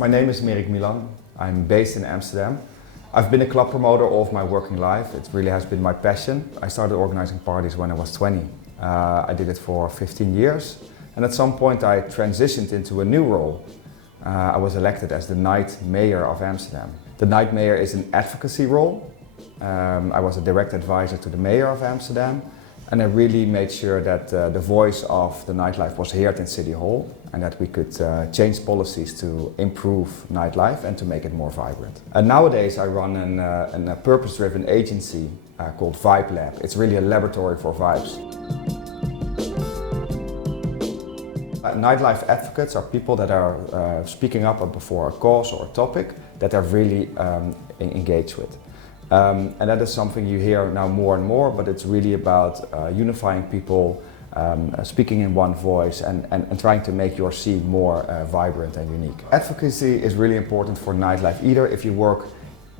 My name is Mirik Milan. I'm based in Amsterdam. I've been a club promoter all of my working life. It really has been my passion. I started organizing parties when I was 20. I did it for 15 years, and at some point I transitioned into a new role. I was elected as the Night Mayor of Amsterdam. The Night Mayor is an advocacy role. I was a direct advisor to the Mayor of Amsterdam, and I really made sure that the voice of the nightlife was heard in City Hall, and that we could change policies to improve nightlife and to make it more vibrant. And nowadays I run a purpose-driven agency called Vibelab. It's really a laboratory for vibes. Nightlife advocates are people that are speaking up before a cause or a topic that are really engaged with. And that is something you hear now more and more, but it's really about unifying people, speaking in one voice and trying to make your scene more vibrant and unique. Advocacy is really important for nightlife, either if you work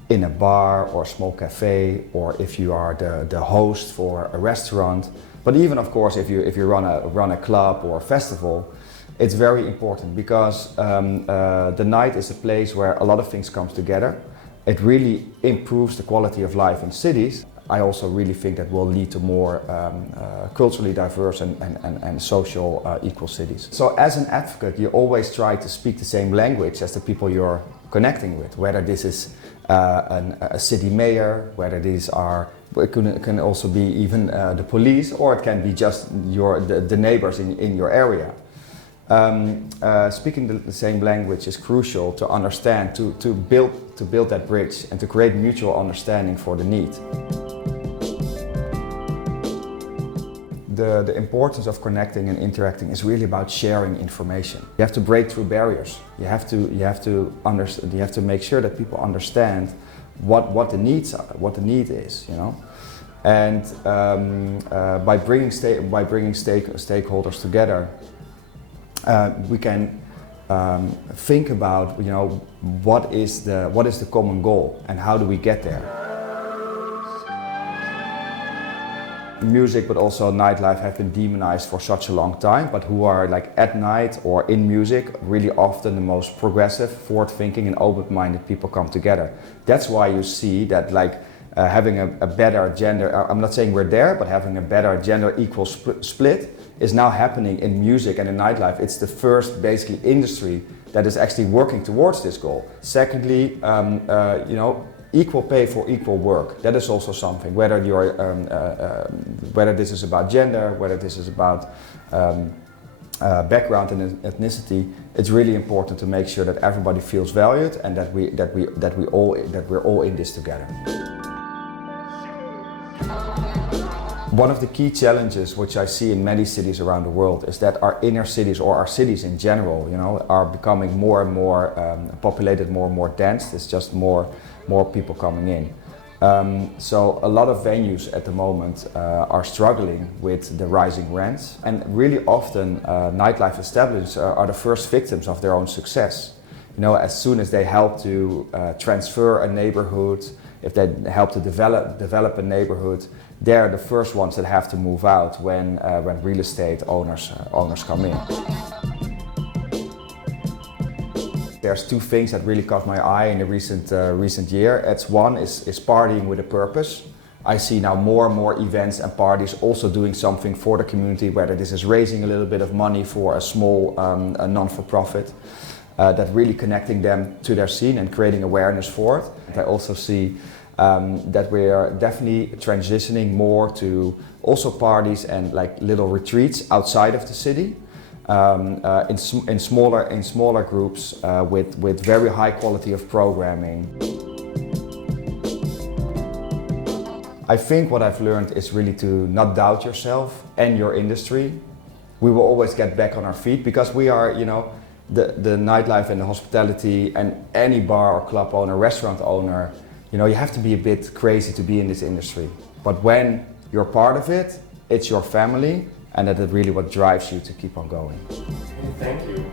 in a bar or a small cafe, or if you are the host for a restaurant, but even of course if you run a club or a festival. It's very important because the night is a place where a lot of things come together. It really improves the quality of life in cities. I also really think that will lead to more culturally diverse and social equal cities. So as an advocate, you always try to speak the same language as the people you're connecting with, whether this is a city mayor, whether these are, it can also be even the police, or it can be just the neighbors in your area. Speaking the same language is crucial to understand, to build that bridge and to create mutual understanding for the need. The importance of connecting and interacting is really about sharing information. You have to break through barriers. You have to make sure that people understand what the needs are, what the need is, you know. And by bringing stakeholders together, we can think about, you know, what is the common goal and how do we get there. Music, but also nightlife, have been demonized for such a long time, but who are like at night or in music, really often the most progressive, forward-thinking and open-minded people come together. That's why you see that like having a better gender, I'm not saying we're there, but having a better gender equal split is now happening in music and in nightlife. It's the first basically industry that is actually working towards this goal. Secondly, you know, equal pay for equal work. That is also something, whether you're, whether this is about gender, whether this is about background and ethnicity. It's really important to make sure that everybody feels valued and that we're all in this together. One of the key challenges which I see in many cities around the world is that our inner cities, or our cities in general, you know, are becoming more and more populated, more and more dense. There's just more people coming in. So a lot of venues at the moment are struggling with the rising rents, and really often nightlife establishments are the first victims of their own success. You know, as soon as they help to transfer a neighborhood, if they help to develop a neighborhood, they're the first ones that have to move out when real estate owners come in. There's two things that really caught my eye in the recent year. One is partying with a purpose. I see now more and more events and parties also doing something for the community, whether this is raising a little bit of money for a small non-for-profit, that really connecting them to their scene and creating awareness for it. I also see that we are definitely transitioning more to also parties and like little retreats outside of the city, in smaller groups with very high quality of programming. I think what I've learned is really to not doubt yourself and your industry. We will always get back on our feet because we are, you know, the nightlife and the hospitality, and any bar or club owner, restaurant owner, you know, you have to be a bit crazy to be in this industry. But when you're part of it, it's your family, and that is really what drives you to keep on going. Thank you.